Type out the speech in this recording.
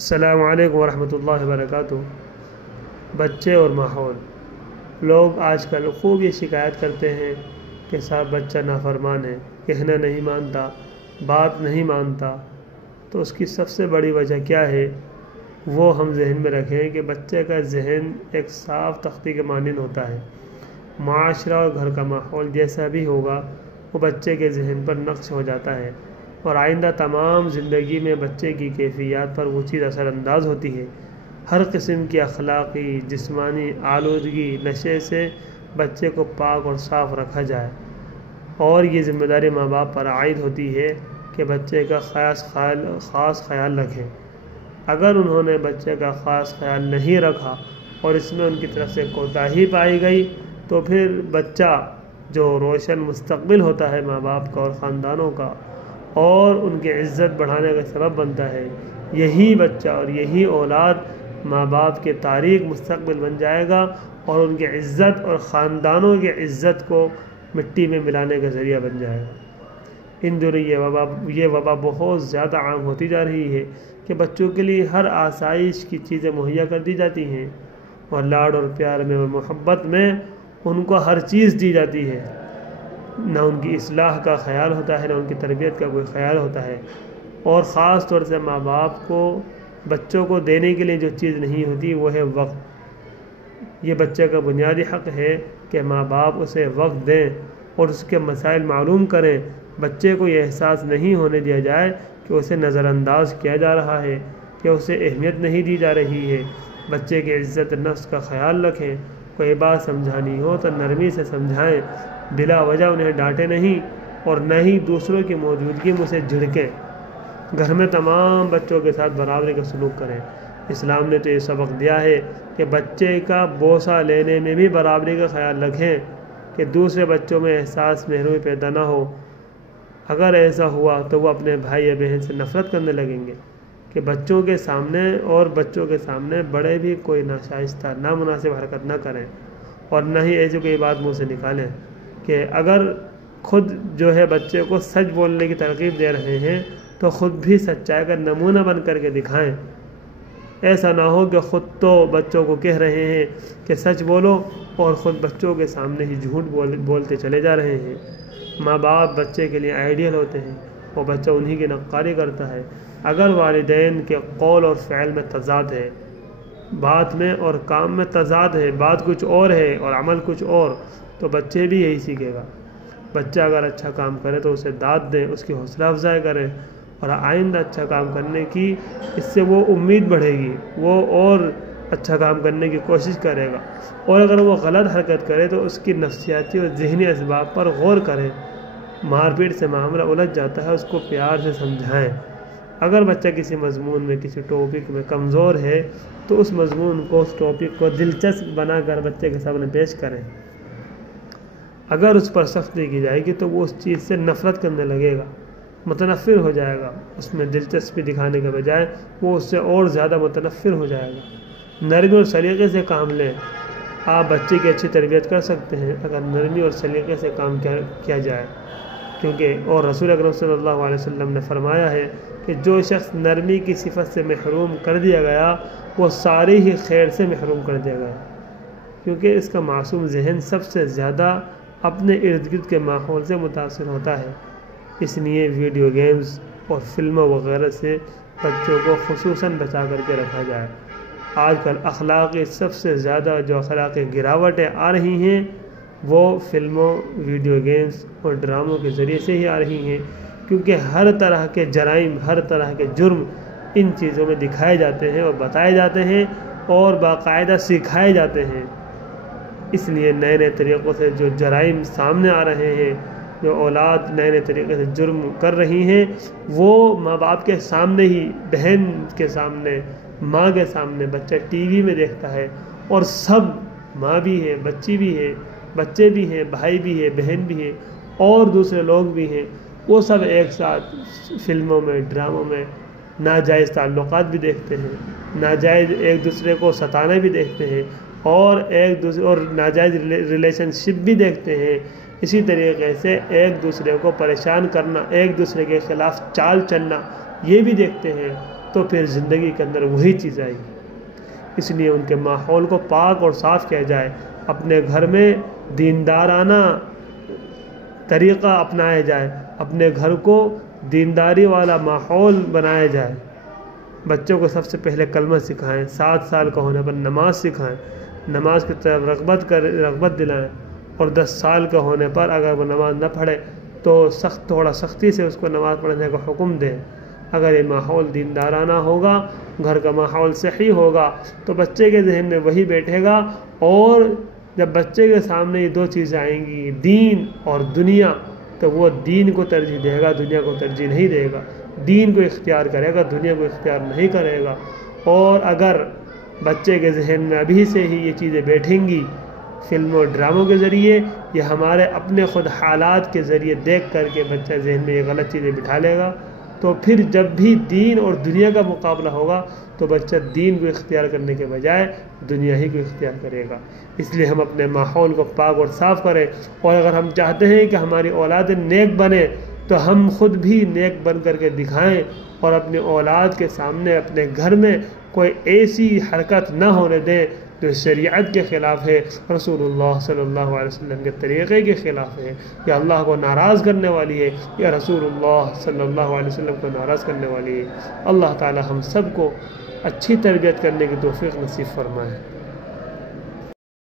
السلام علیکم ورحمۃ اللہ وبرکاتہ۔ بچے اور ماحول، لوگ آج کل خوب یہ شکایت کرتے ہیں کہ صاحب بچہ نافرمان ہے، کہنا نہیں مانتا، بات نہیں مانتا۔ تو اس کی سب سے بڑی وجہ کیا ہے وہ ہم ذہن میں رکھیں کہ بچے کا ذہن ایک صاف تختی کے مانند ہوتا ہے۔ معاشرہ اور گھر کا ماحول جیسا بھی ہوگا وہ بچے کے ذہن پر نقش ہو جاتا ہے، اور آئندہ تمام زندگی میں بچے کی کیفیات پر وہ چیز اثر انداز ہوتی ہے۔ ہر قسم کی اخلاقی، جسمانی آلودگی، نشے سے بچے کو پاک اور صاف رکھا جائے، اور یہ ذمہ داری ماں باپ پر عائد ہوتی ہے کہ بچے کا خاص خیال رکھیں۔ اگر انہوں نے بچے کا خاص خیال نہیں رکھا اور اس میں ان کی طرف سے کوتاہی پائی گئی تو پھر بچہ جو روشن مستقبل ہوتا ہے ماں باپ کا اور خاندانوں کا، اور ان کی عزت بڑھانے کا سبب بنتا ہے، یہی بچہ اور یہی اولاد ماں باپ کے تاریک مستقبل بن جائے گا اور ان کی عزت اور خاندانوں کی عزت کو مٹی میں ملانے کا ذریعہ بن جائے گا۔ ان دنوں یہ وبا بہت زیادہ عام ہوتی جا رہی ہے کہ بچوں کے لیے ہر آسائش کی چیزیں مہیا کر دی جاتی ہیں، اور لاڈ اور پیار میں اور محبت میں ان کو ہر چیز دی جاتی ہے۔ نہ ان کی اصلاح کا خیال ہوتا ہے، نہ ان کی تربیت کا کوئی خیال ہوتا ہے، اور خاص طور سے ماں باپ کو بچوں کو دینے کے لیے جو چیز نہیں ہوتی وہ ہے وقت۔ یہ بچے کا بنیادی حق ہے کہ ماں باپ اسے وقت دیں اور اس کے مسائل معلوم کریں۔ بچے کو یہ احساس نہیں ہونے دیا جائے کہ اسے نظر انداز کیا جا رہا ہے، کہ اسے اہمیت نہیں دی جا رہی ہے۔ بچے کی عزت نفس کا خیال رکھیں۔ کوئی بات سمجھانی ہو تو نرمی سے سمجھائیں، بلا وجہ انہیں ڈانٹے نہیں، اور نہ ہی دوسروں کی موجودگی میں اسے جھڑکیں۔ گھر میں تمام بچوں کے ساتھ برابری کا سلوک کریں۔ اسلام نے تو یہ سبق دیا ہے کہ بچے کا بوسہ لینے میں بھی برابری کا خیال رکھیں کہ دوسرے بچوں میں احساس محرومی پیدا نہ ہو۔ اگر ایسا ہوا تو وہ اپنے بھائی یا بہن سے نفرت کرنے لگیں گے۔ کہ بچوں کے سامنے بڑے بھی کوئی ناشائستہ نامناسب حرکت نہ کریں، اور نہ ہی ایسی کوئی بات منہ سے نکالیں کہ اگر خود جو ہے بچے کو سچ بولنے کی ترغیب دے رہے ہیں تو خود بھی سچائی کا نمونہ بن کر کے دکھائیں۔ ایسا نہ ہو کہ خود تو بچوں کو کہہ رہے ہیں کہ سچ بولو اور خود بچوں کے سامنے ہی جھوٹ بولتے چلے جا رہے ہیں۔ ماں باپ بچے کے لیے آئیڈیل ہوتے ہیں، اور بچہ انہی کی نقاری کرتا ہے۔ اگر والدین کے قول اور فعل میں تضاد ہے، بات میں اور کام میں تضاد ہے، بات کچھ اور ہے اور عمل کچھ اور، تو بچے بھی یہی سیکھے گا۔ بچہ اگر اچھا کام کرے تو اسے داد دیں، اس کی حوصلہ افزائی کریں، اور آئندہ اچھا کام کرنے کی اس سے وہ امید بڑھے گی، وہ اور اچھا کام کرنے کی کوشش کرے گا۔ اور اگر وہ غلط حرکت کرے تو اس کی نفسیاتی اور ذہنی اسباب پر غور کریں۔ مار پیٹ سے معاملہ الجھ جاتا ہے، اس کو پیار سے سمجھائیں۔ اگر بچہ کسی مضمون میں، کسی ٹاپک میں کمزور ہے تو اس مضمون کو، اس ٹاپک کو دلچسپ بنا کر بچے کے سامنے پیش کریں۔ اگر اس پر سختی کی جائے گی تو وہ اس چیز سے نفرت کرنے لگے گا، متنفر ہو جائے گا۔ اس میں دلچسپی دکھانے کے بجائے وہ اس سے اور زیادہ متنفر ہو جائے گا۔ نرمی اور سلیقے سے کام لیں۔ آپ بچے کی اچھی تربیت کر سکتے ہیں اگر نرمی اور سلیقے سے کام کیا جائے، اور رسول اکرم صلی اللہ علیہ وسلم نے فرمایا ہے کہ جو شخص نرمی کی صفت سے محروم کر دیا گیا وہ ساری ہی خیر سے محروم کر دیا گیا، کیونکہ اس کا معصوم ذہن سب سے زیادہ اپنے ارد گرد کے ماحول سے متاثر ہوتا ہے۔ اس لیے ویڈیو گیمز اور فلموں وغیرہ سے بچوں کو خصوصاً بچا کر کے رکھا جائے۔ آج کل اخلاقی سب سے زیادہ جو اخلاقی گراوٹیں آ رہی ہیں وہ فلموں، ویڈیو گیمز اور ڈراموں کے ذریعے سے ہی آ رہی ہیں، کیونکہ ہر طرح کے جرائم، ہر طرح کے جرم ان چیزوں میں دکھائے جاتے ہیں اور بتائے جاتے ہیں اور باقاعدہ سکھائے جاتے ہیں۔ اس لیے نئے نئے طریقوں سے جو جرائم سامنے آ رہے ہیں، جو اولاد نئے نئے طریقے سے جرم کر رہی ہیں، وہ ماں باپ کے سامنے ہی، بہن کے سامنے، ماں کے سامنے بچہ ٹی وی میں دیکھتا ہے، اور سب، ماں بھی ہے، بچی بھی ہے، بچے بھی ہیں، بھائی بھی ہے، بہن بھی ہے، اور دوسرے لوگ بھی ہیں، وہ سب ایک ساتھ فلموں میں، ڈراموں میں ناجائز تعلقات بھی دیکھتے ہیں، ناجائز ایک دوسرے کو ستانا بھی دیکھتے ہیں، اور ناجائز ریلیشن شپ بھی دیکھتے ہیں۔ اسی طریقے سے ایک دوسرے کو پریشان کرنا، ایک دوسرے کے خلاف چال چلنا، یہ بھی دیکھتے ہیں۔ تو پھر زندگی کے اندر وہی چیز آئے گی۔ اس لیے ان کے ماحول کو پاک اور صاف کیا جائے، اپنے گھر میں دیندارانہ طریقہ اپنایا جائے، اپنے گھر کو دینداری والا ماحول بنایا جائے۔ بچوں کو سب سے پہلے کلمہ سکھائیں، 7 سال کا ہونے پر نماز سکھائیں، نماز کی طرف رغبت دلائیں، اور 10 سال کا ہونے پر اگر وہ نماز نہ پڑھے تو تھوڑا سختی سے اس کو نماز پڑھنے کا حکم دیں۔ اگر یہ ماحول دیندارانہ ہوگا، گھر کا ماحول صحیح ہوگا، تو بچے کے ذہن میں وہی بیٹھے گا، اور جب بچے کے سامنے یہ 2 چیزیں آئیں گی، دین اور دنیا، تو وہ دین کو ترجیح دے گا، دنیا کو ترجیح نہیں دے گا، دین کو اختیار کرے گا، دنیا کو اختیار نہیں کرے گا۔ اور اگر بچے کے ذہن میں ابھی سے ہی یہ چیزیں بیٹھیں گی، فلموں ڈراموں کے ذریعے یا ہمارے اپنے خود حالات کے ذریعے دیکھ کر کے بچہ ذہن میں یہ غلط چیزیں بٹھا لے گا، تو پھر جب بھی دین اور دنیا کا مقابلہ ہوگا تو بچہ دین کو اختیار کرنے کے بجائے دنیا ہی کو اختیار کرے گا۔ اس لیے ہم اپنے ماحول کو پاک اور صاف کریں، اور اگر ہم چاہتے ہیں کہ ہماری اولاد نیک بنے تو ہم خود بھی نیک بن کر کے دکھائیں، اور اپنی اولاد کے سامنے اپنے گھر میں کوئی ایسی حرکت نہ ہونے دیں جو شریعت کے خلاف ہے، رسول اللہ صلی اللہ علیہ وسلم کے طریقے کے خلاف ہے، یا اللہ کو ناراض کرنے والی ہے، یا رسول اللہ صلی اللہ علیہ وسلم کو ناراض کرنے والی ہے۔ اللہ تعالی ہم سب کو اچھی تربیت کرنے کی توفیق نصیب فرمائے۔